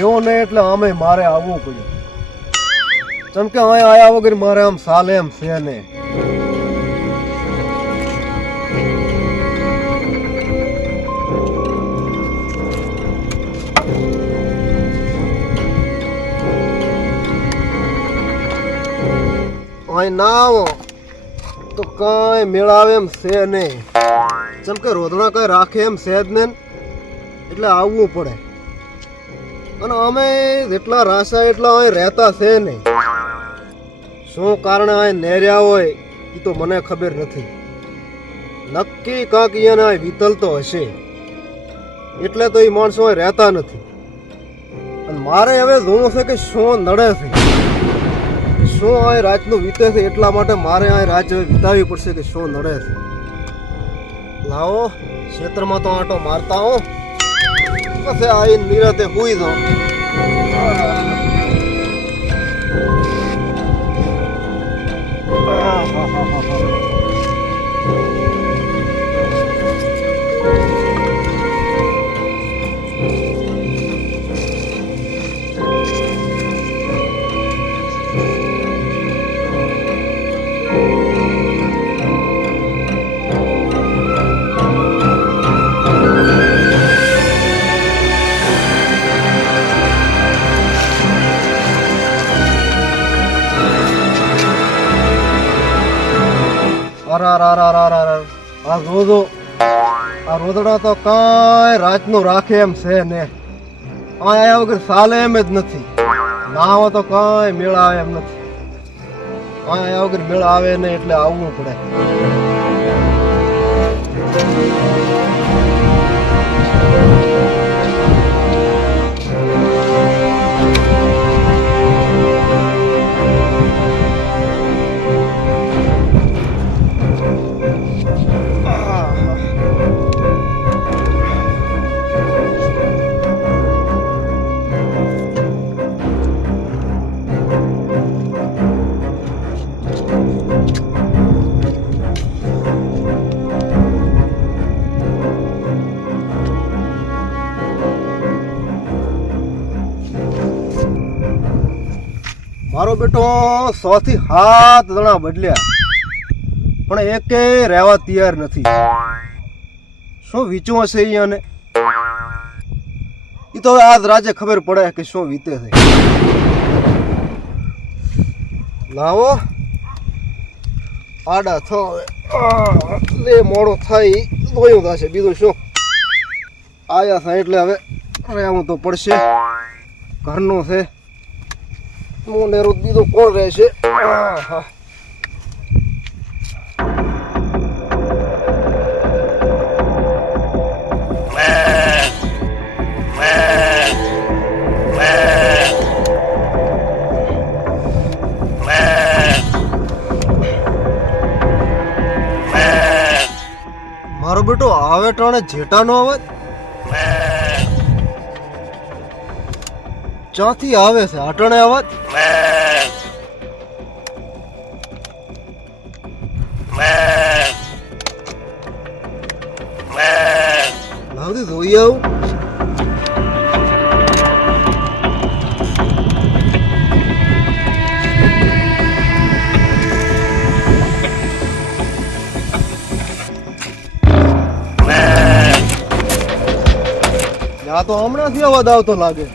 રહ્યો ને એટલે આમે મારે આવવું પડ્યું. જેમ કે અહીંયા આયા વગર મારે આમ સાલે એમ છે ને. અહીં ના આવો તો કઈ મેળાવે એમ છે નહીં. જેમ કે રોધણા કઈ રાખે એમ છે જ ને, એટલે આવવું પડે. અને અમે જેટલા રાસા એટલા અહીં રહેતા છે નહીં. શું કારણે અહીં નેર્યા હોય એ તો મને ખબર નથી. નક્કી કાંક એને અહીં વિતલતો હશે, એટલે તો એ માણસો અહીં રહેતા નથી. અને મારે હવે જોવું છે કે શું નડે છે, શું અહીં રાતનું વીતે છે. એટલા માટે મારે અહીં રાત હવે વિતાવવી પડશે કે શું નડે છે. લાવો ક્ષેત્રમાં તો આંટો મારતા હો, પછી આવીને નિરાતે હુઈ જાઉં. આ રોદડા તો કાંઈ રાતનું રાખે એમ છે ને. આયા વગર સાલે એમ જ નથી. ના આવે તો કાંઈ મેળ આવે એમ નથી. આયા વગર મેળ આવે ને એટલે આવવું પડે. મારો બેટો 100 થી 7 જણા બદલ્યા, પણ એકે રહેવા તૈયાર નથી. શું વીચું હશે અહીંયાને? એ તો હવે આજ રાજે ખબર પડે કે શું વીતે છે. લાવો આડા થો લે, મોડો થાય દોયું થશે. બીજું શું, આયા થાય એટલે હવે રહેવું તો પડશે. ઘરનું છે, મોનેરું બીજું કોણ રહેશે? મારો બેટો આવે ટાણે જેટાનો અવાજ ક્યાંથી આવે છે? આટણે અવાજ લાવતી જોઈ આવું. આ તો હમણાંથી અવાજ આવતો લાગે.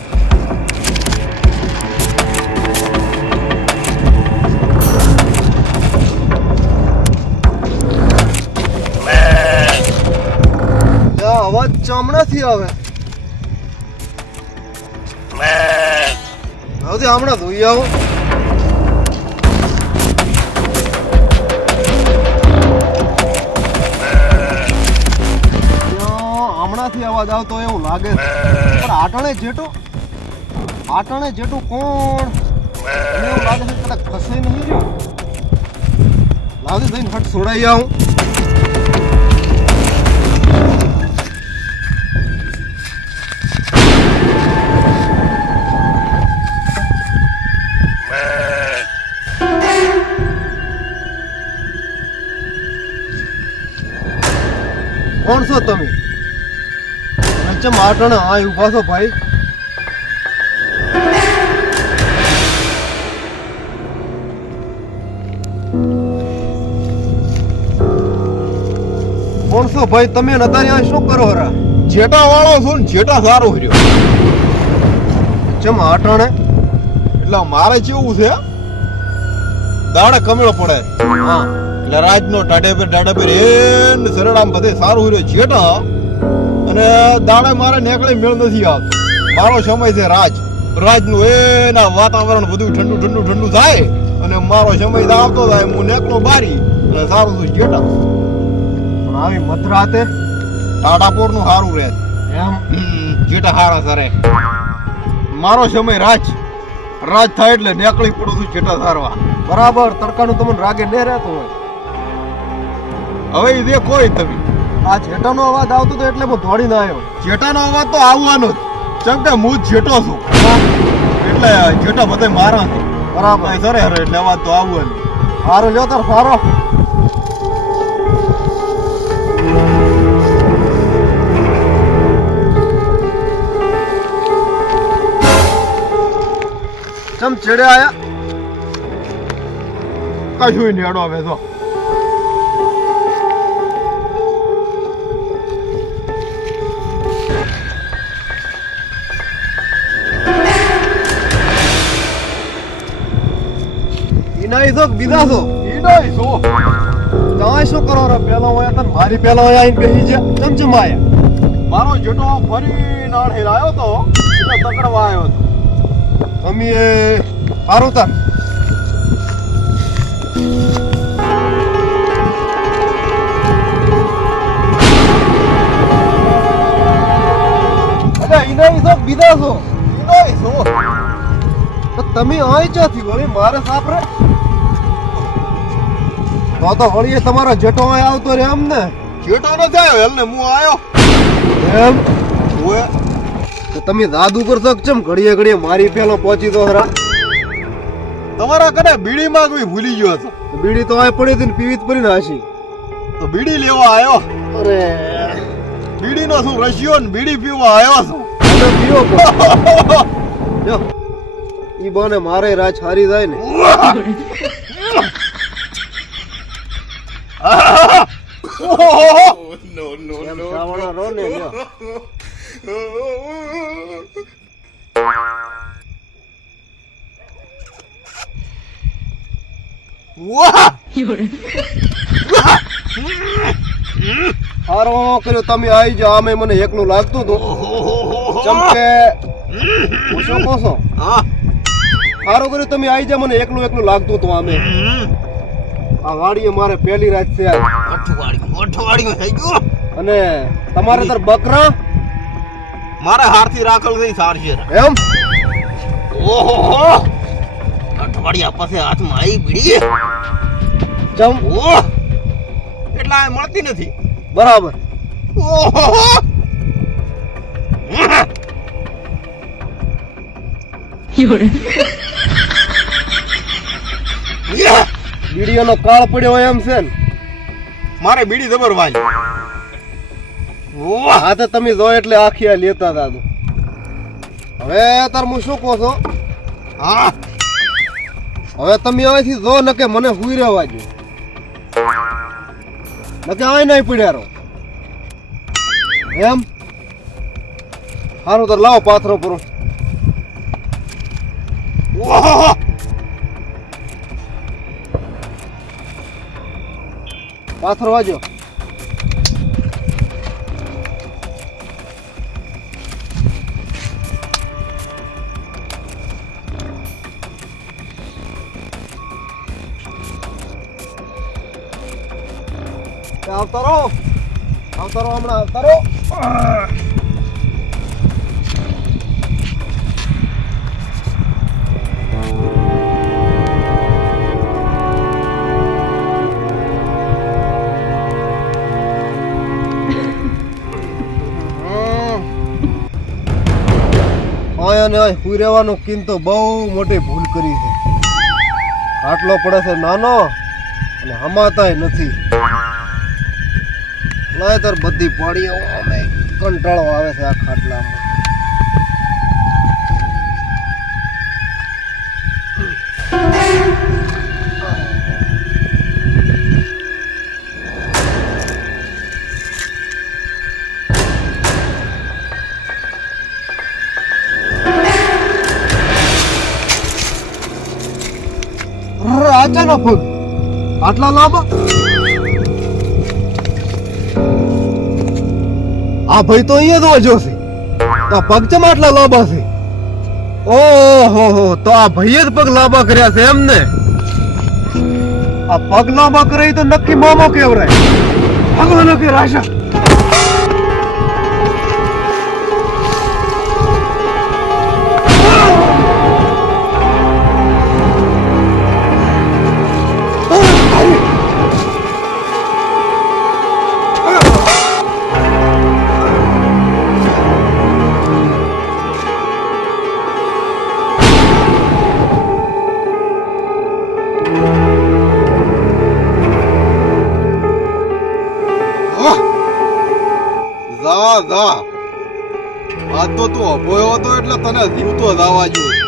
અવાજ હમણાંથી આવે. હમણાં ધોઈ આવું. હમણાંથી અવાજ આવતો એવું લાગે છે, પણ આટણે જેટું કોણ એવું લાગે છે કદાચ ફસાઈ નહીં રહ્યું. લાવતી થઈને ફટ છોડાઈ આવું. કોણ છો તમે? ચમ આટણે આ ઉભા છો ભાઈ? કોણ છો ભાઈ તમે અત્યારે આ શું કરો હરા? જેટા વાળો છું ને જેટા સારો રહ્યો. ચમ આટાણે? એટલે મારે કેવું છે દાડે કમેળો પડે હા એટલે રાજનો ટાઢે પર એન સરળામ બધે સારું રહ્યો જેટા અને દાડે મારે નેકળે મેળ નથી આવતો. મારો સમય છે રાજનું એના વાતાવરણ બધું ઠંડુ થાય અને મારો સમય આવતો થાય હું નેકળો બારી અને સારું છું જેટા. પણ આવી મધરાતે ટાટાપોર નું સારું રહે એમ જેટા હારા સરે. મારો સમય રાજ થાય એટલે નેકળી પડું છું જેટા સારવા. બરાબર તડકાનું તમને રાગે ન રહેતો હોય. હવે એ દે કોઈ તમે આ જેટાનો અવાજ આવતો તો એટલે હું દોડીને આવ્યો. જેટાનો અવાજ તો આવવાનો જ કેમ કે હું જ જેટો છું એટલે જેટા બધા મારા છે. બરાબર સરે હરે એટલે અવાજ તો આવવાનો. સારું લ્યો તાર સારો. ચમ ચેડે આયા? કશું નેડો હવે તો ઈનાઈ છો કે બીજા છો? ઈનાઈ છો. તમે શું કરો રે? પેલા હોય તને મારી પેલા હોય આઈને બેસી છે ચમચમ આયા. મારો જેટો ફરી નાળ હેરાયો તો એટલે પકડવા આવ્યો હતો. અમે સારું તાર ઈનાઈ છો કે બીજા છો? ઈનાઈ છો. તો તમે આઈ ચાથી વળી મારે સાપરે તો વળી તમારો જેટો આય આવતો રે એમ ને? જેટો ન થયો એટલે હું આવ્યો એમ ઓએ. તો તમે દાદુ કરશો કે ચમ ઘડીએ મારી પેલો પહોંચી તો હરા? તમારા કને બીડી માંગવી ભૂલી ગયો હતો. બીડી તો આ પડી હતી ને પીવી જ પડી ને હાશી. તો બીડી લેવા આવ્યો. અરે બીડી નો શું રશિયો ને બીડી પીવા આવ્યો છું. અરે પીવો યો ઈ બને મારે રાજ હારી જાય ને. એમ શ્રાવણા રો ને લ્યો. હારો કર્યો તમે આવી જાઓ. આમે મને એકલું લાગતું હતું ચમકે હું શું કહો છો? સારું કર્યું તમે આવી જાઓ. મને એકલું લાગતું હતું. આમે આ વાડીએ મારે પહેલી રાત છે અને તમારે તાર બકરા મારે હારથી રાખેલ છે સાર છે એમ. ઓહો અઠવાડિયા પછી હાથમાં આવી બીડી ચમ ઓહ એટલા મળતી નથી. બરાબર ઓહો બીડીઓનો કાળ પડ્યો હોય એમ છે ને? મારે બીડી જબર વાલી. હા તો તમે જો એટલે આખી આ લેતા દાદુ. હવે તાર હું શું કહો છો? હા હવે તમે અહીંથી જો નકે મને હુઈ રહેવા દો નકે આય નહીં પડ્યા રહો એમ. સારું તો લાવો પાથરો પૂરો. ઓહો પાથરો વાજો. આવતારો હમણાં આવતારો. અને હુઈ રહેવાનું કીન તો બહુ મોટી ભૂલ કરી છે. આટલો પડે છે નાનો અને હમાતાય નથી. નહીતર બધી પાડીઓ અમે કંટાળો આવે છે આ ખાટલામાં. રાજાનો પગ આટલા લાંબા? આ ભાઈ તો અહીંયા જ છે, તો આ પગ ચમ આટલા લાંબા છે? ઓહો, તો આ ભાઈએ જ પગ લાંબા કર્યા છે એમ ને? આ પગ લાંબા કરે તો નક્કી મામો કેવરાય. ભગવાન કે રાશા. જા જા, આજ તો તું અભોયો હતો એટલે તને જીવતો જ આવવા જોઈએ.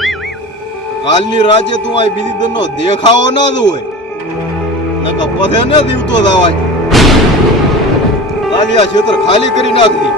કાલની રાજે તું આ બીજી દનનો દેખાવો ના જોય, નકર પછી ને જીવતો જ આવવા જોઈએ. આ ક્ષેત્ર ખાલી કરી નાખી.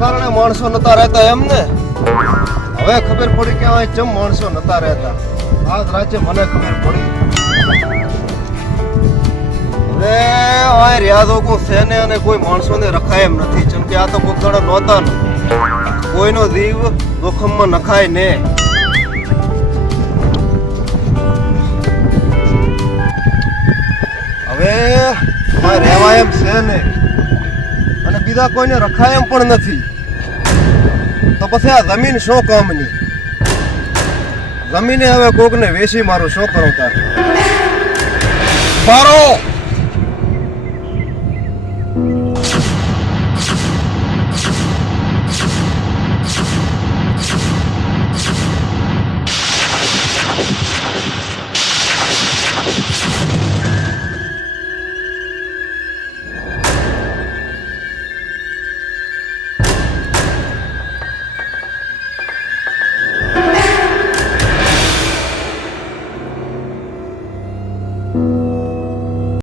કારણે માણસો નતા રહેતા એમ ને? હવે ખબર પડી કે આ ચમ માણસો નતા રહેતા. આજ રાતે મને ખબર પડી. હવે આ રિયાદો કો સેને અને કોઈ માણસોને રખાય એમ નથી, ચમ કે આ તો કોઈ ગણ નહોતા ને. કોઈનો જીવ જોખમમાં નખાય ને. હવે આ રહેવાય એમ છે ને, અને બીજા કોઈને રખાય એમ પણ નથી. તો પછી આ જમીન શું કામની? જમીને હવે કોકને વેચી મારું શું કરું તાર? મારો